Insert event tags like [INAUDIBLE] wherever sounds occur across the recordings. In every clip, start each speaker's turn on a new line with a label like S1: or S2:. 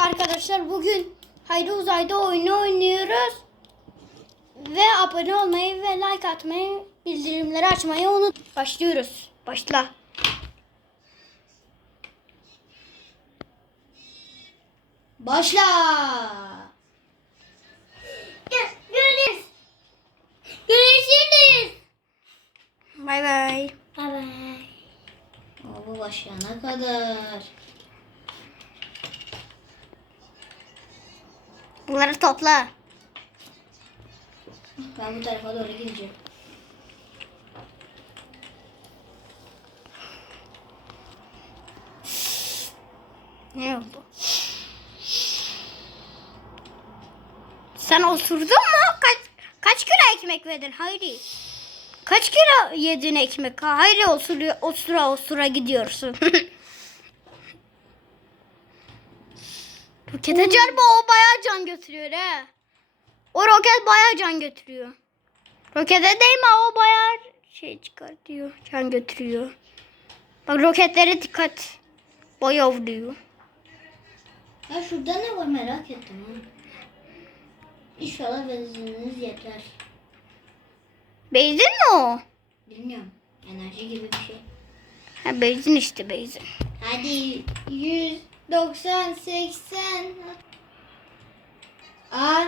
S1: arkadaşlar. Bugün Hayri Uzay'da oyunu oynuyoruz. Ve abone olmayı ve like atmayı, bildirimleri açmayı unut. Başlıyoruz. Başla.
S2: Başla.
S1: Görüşürüz. Görüşürüz. Bay bay. Bay bay.
S2: Bu başlayana kadar.
S1: Bunları topla.
S2: Ben bu tarafa doğru gideceğim.
S1: Ne oldu? Sen osurdun mu? Kaç kaç kilo ekmek verdin Hayri? Kaç kilo yedin ekmek? Hayri osuruyor, osura osura gidiyorsun. Roket açar mı? O bayağı can götürüyor he. O roket bayağı can götürüyor. Rokete değme o bayağı şey çıkartıyor. Can götürüyor. Bak roketlere dikkat. Bayağı vuruyor.
S2: Ya şurada ne var merak ettim. Ha. İnşallah benzininiz yeter.
S1: Benzin mi o?
S2: Bilmiyorum. Enerji gibi bir şey.
S1: Ha benzin işte benzin.
S2: Hadi 190 80. Aa,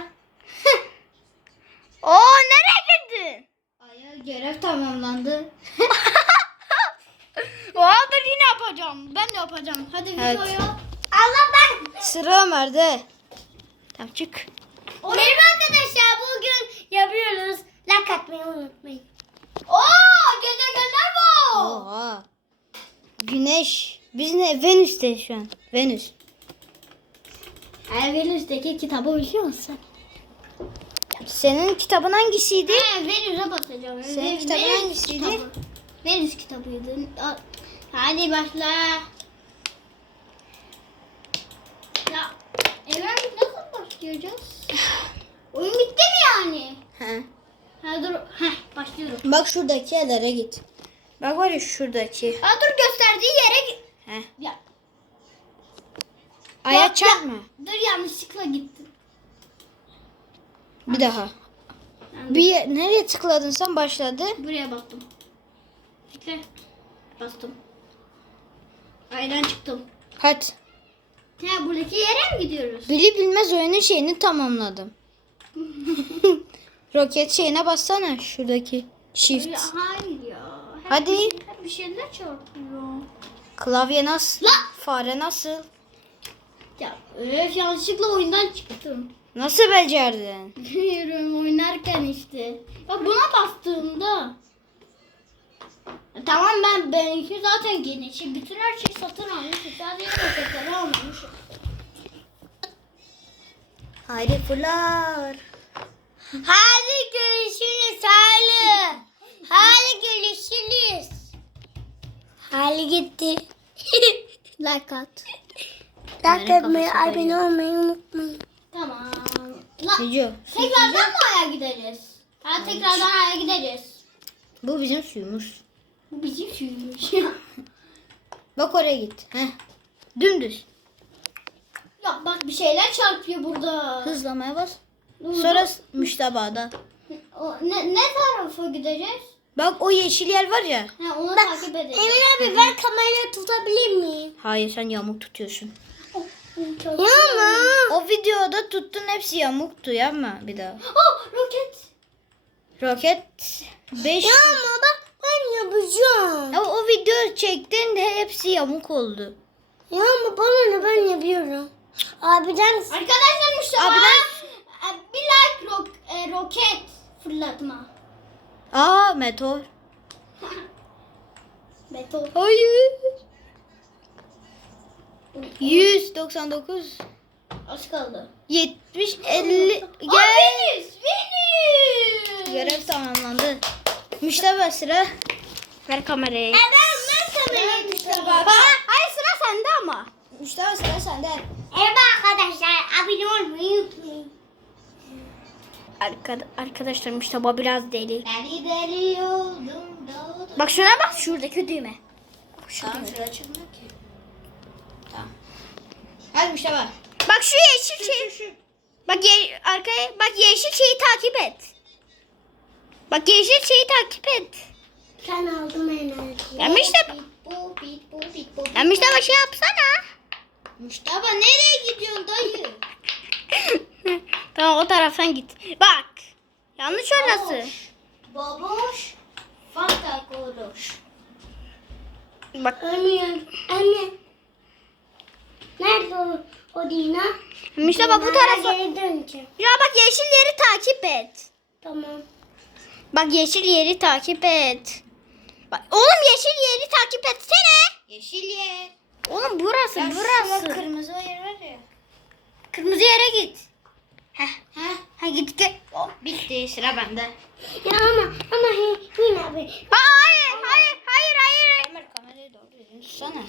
S1: Oo nereye gittin?
S2: aya görev tamamlandı. [LAUGHS]
S1: Aa dur yine yapacağım. Ben de yapacağım. Hadi
S2: Evet.
S1: videoyu. Allah ben.
S2: Sıra Ömer'de. Tamam çık.
S1: Merhaba arkadaşlar bugün yapıyoruz. Like atmayı unutmayın. Oo gezegenler bu.
S2: Oha. Güneş. Biz ne? Venüs'te şu an. Venüs.
S1: Her Venüs'teki kitabı biliyor musun?
S2: Senin kitabın hangisiydi?
S1: He Venüs'e basacağım.
S2: Senin
S1: Venüs
S2: kitabın hangisiydi?
S1: kitabı. Venüs kitabıydı. Hadi başla. Ya Evren nasıl başlayacağız? [SIGHS] Oyun bitti mi yani?
S2: He.
S1: Ha dur. Heh başlıyorum.
S2: Bak şuradaki yerlere git. Bak var ya şuradaki.
S1: Ha dur gösterdiği yere git.
S2: He.
S1: Ya,
S2: Aya
S1: Ya-
S2: çarpma.
S1: dur yanlışlıkla gittim.
S2: Bir daha.
S1: Ben
S2: Bir nereye tıkladın sen başladı?
S1: buraya bastım. Bekle. Bastım. Aynen çıktım.
S2: Hadi.
S1: Ha buradaki yere mi gidiyoruz?
S2: Bili bilmez oyunun şeyini tamamladım. [LAUGHS] Roket şeyine bassana şuradaki shift.
S1: Ya, hayır ya. Hep
S2: Hadi.
S1: Bir, şey- hep bir şeyler çarpıyor.
S2: Klavye nasıl?
S1: La!
S2: Fare nasıl?
S1: Ya öf yanlışlıkla oyundan çıktım.
S2: Nasıl becerdin? [LAUGHS]
S1: Bilmiyorum oynarken işte. Ya buna bastığımda. Tamam ben benimki zaten geniş. Bütün her şeyi satın almışım. Sadece roketleri almamışım.
S2: Haydi fırlar.
S1: Hadi görüşürüz Hali. Hadi görüşürüz. Hali gitti. [LAUGHS] like at.
S2: Like atmayı, abone
S1: olmayı unutmayın. Tamam. La,
S2: Neco,
S1: tekrardan mı Ay'a gideceğiz? Ha tekrardan Ay'a gideceğiz.
S2: bu bizim suyumuz.
S1: Bu bizim suyumuz. [LAUGHS]
S2: Bak oraya git. Heh. Dümdüz.
S1: Ya bak bir şeyler çarpıyor burada.
S2: Hızlamaya bas.
S1: Dur,
S2: Sonra müştabada.
S1: O, ne, ne tarafa gideceğiz?
S2: Bak o yeşil yer var ya.
S1: Ha, onu takip edeceğiz. Emir abi ben kamerayı tutabilir miyim?
S2: Hayır sen yamuk tutuyorsun.
S1: Ya mı?
S2: O videoda tuttun hepsi yamuktu yapma bir daha.
S1: Oh roket.
S2: Roket 5.
S1: ama bak ben yapacağım.
S2: Ya o video çektin de hepsi yamuk oldu.
S1: Ya ama bana ne ben yapıyorum. Abiden... Arkadaşlar Mustafa.
S2: Abiden-
S1: e, Bir like ro- e, roket fırlatma.
S2: Aa meteor.
S1: Beton.
S2: Hayır. 199
S1: Az kaldı.
S2: 70 50
S1: Aa,
S2: gel.
S1: Venüs. Venüs.
S2: Görev tamamlandı. Müşteba sıra. Ver kamerayı.
S1: E ben ben kamerayı Mustafa. Hayır sıra sende ama.
S2: Müşteba sıra sende.
S1: Evet arkadaşlar abone olmayı unutmayın. Arkada, arkadaşlar Mustafa biraz deli.
S2: Deli deli oldum doğdum.
S1: Bak şuna bak şuradaki düğme. Bak şu
S2: Tamam
S1: düğme.
S2: şuraya çıkmıyor ki. Tamam. Hadi Müşteba.
S1: Bak şu yeşil şey. Bak ye, arkaya bak yeşil şeyi takip et. Bak yeşil şeyi takip et.
S3: Sen aldın enerjiyi.
S1: Ya
S3: bu.
S1: ya Müştaba şey yapsana.
S3: Müştaba nereye gidiyorsun dayı? [LAUGHS] [LAUGHS]
S1: tamam o taraftan git. Bak. Yanlış orası.
S3: Baboş. Fanta koruş.
S1: Bak
S3: Anne. Anne. Nerede o, o Dina?
S1: Müştaba bu tarafa.
S3: Geri döneceğim.
S1: Ya bak yeşil yeri takip et.
S3: Tamam.
S1: Bak yeşil yeri takip et. Bak oğlum yeşil yeri takip etsene.
S3: Yeşil yer.
S1: Oğlum burası burası.
S3: kırmızı yer var ya.
S1: Kırmızı yere git. Heh.
S3: Heh.
S1: Ha git git.
S3: Oh, bitti sıra bende. Ya ama ama he- yine abi.
S1: Ha, hayır hayır hayır hayır.
S3: Ömer kamerayı doğru düzgün tutsana.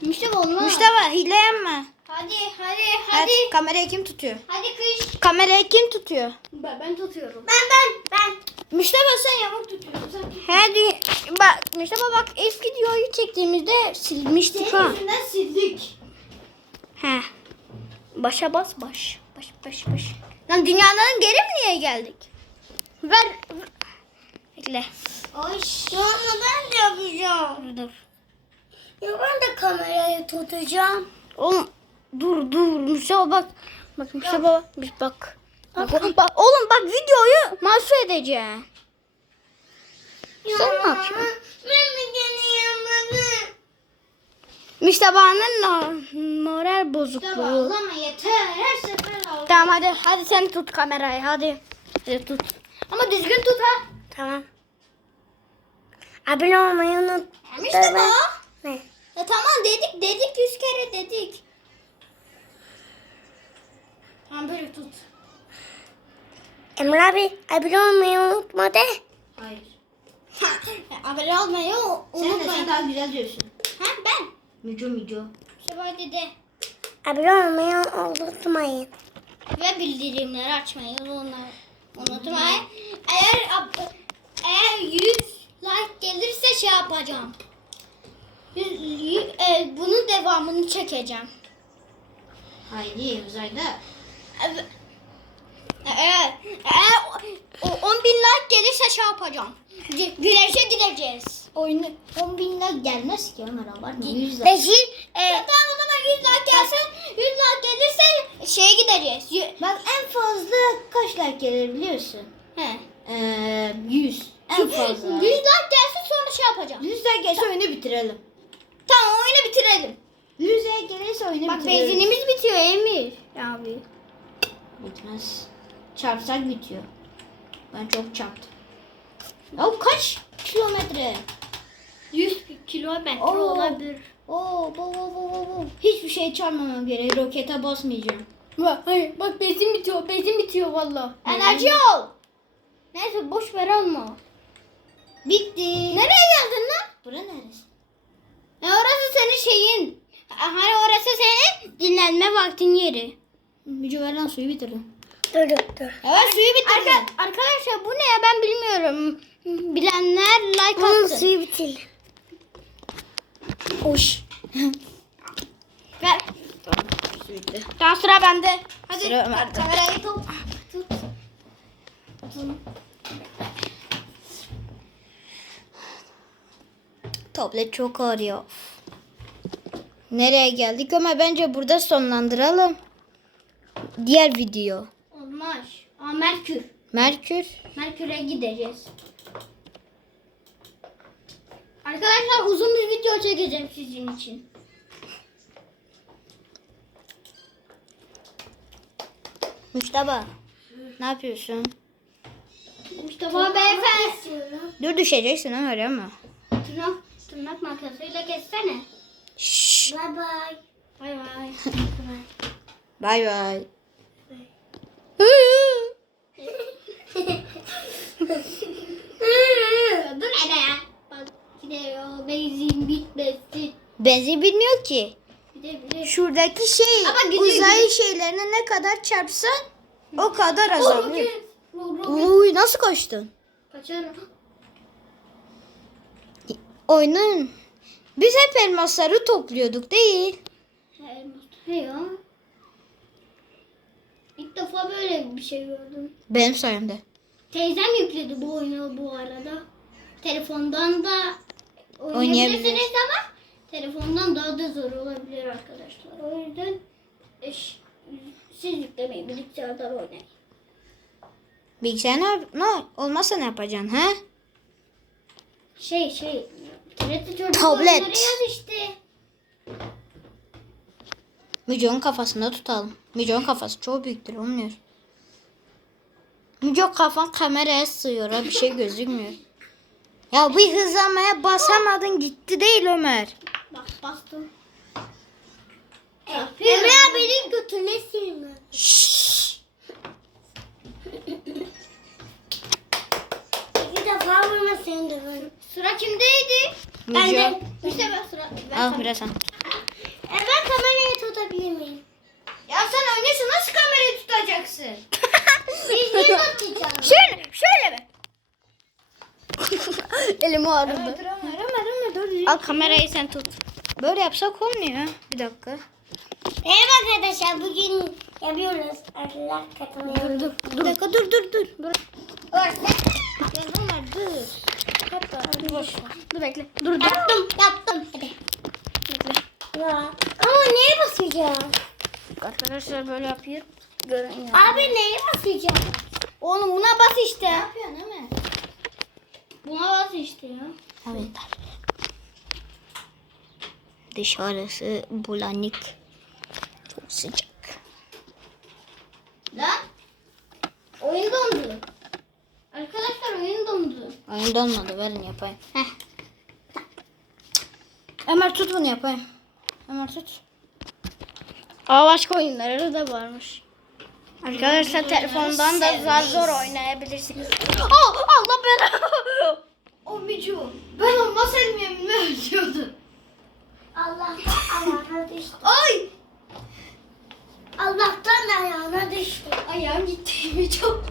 S1: Müştaba olmaz.
S2: Mustafa hile yapma.
S3: Hadi hadi
S2: Hadi. kamerayı kim tutuyor?
S3: Hadi kış.
S2: Kamerayı kim tutuyor?
S1: Ben, ben tutuyorum.
S3: Ben ben ben.
S2: Mustafa sen yamuk tutuyorsun.
S1: Hadi bak Mustafa bak ilk videoyu çektiğimizde silmiştik ha.
S3: yüzünden sildik.
S1: He. Başa bas baş. Baş baş baş. Lan dünyanın geri mi niye geldik? Ver. Bekle.
S3: Ay ama ben de yapacağım.
S1: Dur.
S3: Ya ben de kamerayı tutacağım.
S1: Oğlum dur dur Mustafa bak. Bak Mustafa bak. Bir bak. Bak, oğlum, bak oğlum bak videoyu mahvedeceğim. Sen ne yapıyorsun?
S3: Ben mi geleyim
S1: Mustafa'nın no- moral bozukluğu.
S3: Ağlama yeter. Her sefer.
S1: Tamam hadi hadi sen tut kamerayı hadi. Hadi tut. Ama düzgün tut ha.
S3: Tamam. Abone olmayı unut.
S1: Mustafa.
S3: Ne?
S1: Ya tamam dedik dedik yüz kere dedik. Tamam böyle tut.
S3: Emre abi abone olmayı unutma de.
S2: Hayır. [LAUGHS]
S1: Abone olmayı
S2: Sen de sen
S1: unutmayın.
S2: daha güzel diyorsun.
S1: Ha ben.
S2: Mico mico.
S1: Mustafa dedi.
S3: Abone olmayı unutmayın.
S1: Ve bildirimleri açmayı unutmayın. Eğer eğer 100 like gelirse şey yapacağım. E, bunun devamını çekeceğim.
S2: Haydi uzayda.
S1: Evet. Eğer, eğer o- o 10 bin like gelirse şey yapacağım. Gü- Güneşe gideceğiz.
S2: Oyunu 10 bin like gelmez ki Ömer var mı? 100 like.
S1: Beşir. E, tamam o zaman 100 like gelsin. 100 like gelirse şeye gideceğiz. Yü-
S2: Bak en fazla kaç like gelir biliyorsun?
S1: He.
S2: Ee, 100. En fazla.
S1: 100 like gelsin sonra şey yapacağım.
S2: 100 like gelse oyunu bitirelim.
S1: Tamam oyunu bitirelim.
S2: 100 like gelirse oyunu
S1: Bak
S2: bitirelim.
S1: benzinimiz bitiyor Emir. Abi.
S2: Bitmez. Çarpsak bitiyor. Ben çok çarptım. Ya kaç kilometre?
S1: 100 kilometre
S2: Oo.
S1: olabilir.
S2: Oo, bo, bo, bo, bo, bo. Hiçbir şey çarpmamam gerek. Rokete basmayacağım.
S1: Bak hayır bak benzin bitiyor. Benzin bitiyor valla. Enerji al. Neyse boş ver alma.
S2: Bitti.
S1: Nereye geldin lan?
S2: Bura neresi?
S1: E orası senin şeyin. Hani orası senin dinlenme vaktin yeri.
S2: Mücevherden suyu bitirdim.
S3: Dur dur dur.
S2: Evet suyu bitirdim.
S1: Arka, arkadaşlar bu ne ya ben bilmiyorum. Bilenler like
S3: Bunun
S1: atsın.
S3: suyu bitir.
S2: Hoş.
S1: Ver.
S2: Su bitti.
S1: Tamam sıra bende. Hadi
S2: Sıra Ömer'de.
S1: kamerayı tut. tut.
S2: Tablet çok ağrıyor. Nereye geldik ama bence burada sonlandıralım. Diğer video.
S1: Olmaz. Aa, Merkür.
S2: Merkür.
S1: Merkür'e gideceğiz. Arkadaşlar uzun bir video çekeceğim sizin için.
S2: Mustafa. Ne yapıyorsun?
S1: Mustafa beyefendi.
S2: Dur düşeceksin Ömer ama.
S1: Tırnak, tırnak makasıyla kessene.
S2: Şşş.
S3: Bye bye.
S1: Bay bay.
S2: Bay bay.
S1: Dur hele ya. Gidiyor benzin bitmesin.
S2: Benzin bilmiyor ki.
S1: Bir de bir de.
S2: Şuradaki şey
S1: Ama gidiyor,
S2: uzay
S1: gidiyor.
S2: şeylerine ne kadar çarpsan o kadar azalıyor. Uy nasıl koştun?
S1: Kaçarım.
S2: Oyunun biz hep elmasları topluyorduk değil.
S1: Elmas. Ne ya? defa böyle bir şey gördüm.
S2: Benim sayemde.
S1: Teyzem yükledi bu oyunu bu arada. Telefondan da. Oynayabilirsiniz ama telefondan daha da zor olabilir arkadaşlar. O yüzden eş, siz yüklemeyin bilgisayardan oynayın.
S2: Bilgisayar ne, ne olmazsa ne yapacaksın ha?
S1: Şey şey TRT çocuk
S2: Tablet.
S1: oyunları işte.
S2: Müco'nun kafasında tutalım. Müco'nun kafası çok büyüktür olmuyor. Müco kafan kameraya sığıyor ha bir şey gözükmüyor. Ya bir hızlanmaya basamadın gitti değil Ömer.
S1: Bak bastım.
S3: Emre abinin götüne silme. Bir defa vurma seni de böyle.
S1: Sıra kimdeydi?
S2: Müco.
S1: İşte ben sıra. Ben
S2: Al
S1: sana-
S2: biraz sen.
S3: E ben kamerayı tutabilir miyim?
S1: Ya sen oynuyorsun nasıl kamerayı tutacaksın? [LAUGHS]
S3: Biz niye tutacağız?
S2: Şöyle, şöyle be. [LAUGHS] Elim ağrıdı.
S1: Ömer Ömer dur.
S2: Al kamerayı sen tut. Böyle yapsak olmuyor. Bir dakika.
S3: Merhaba arkadaşlar bugün yapıyoruz. Arkadaşlar katılıyor.
S2: Dur, bir dakika dur dur dur. dur.
S3: Orası.
S2: Ya Ömer dur.
S1: Dur bekle.
S3: Dur yaptım yaptım. Hadi. Ya. Ama neye basacağım?
S2: Arkadaşlar böyle yapıyor. Görün ya.
S3: Abi neye basacağım?
S1: Oğlum buna bas işte.
S3: Ne yapıyorsun mi?
S1: Buna bas işte ya.
S2: Evet. Dışarısı bulanık. Çok sıcak.
S1: Lan. Oyun dondu. Arkadaşlar oyun dondu.
S2: Oyun donmadı verin yapayım. Heh. Ömer tut bunu yapayım. Ömer tut.
S3: Aa başka oyunları da varmış. Arkadaşlar telefondan da zar zor oynayabilirsiniz.
S1: Oh, Allah belanı. O Micu. Ben olmasaydım yeminle ölüyordu.
S3: Allah ayağına düştü.
S1: Ay.
S3: Allah'tan ayağına düştü.
S1: Ayağım gitti [LAUGHS] Micu.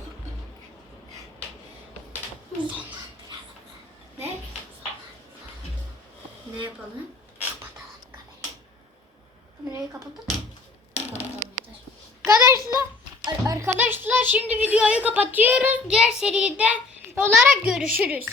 S3: Kapatıyoruz. Diğer seride olarak görüşürüz.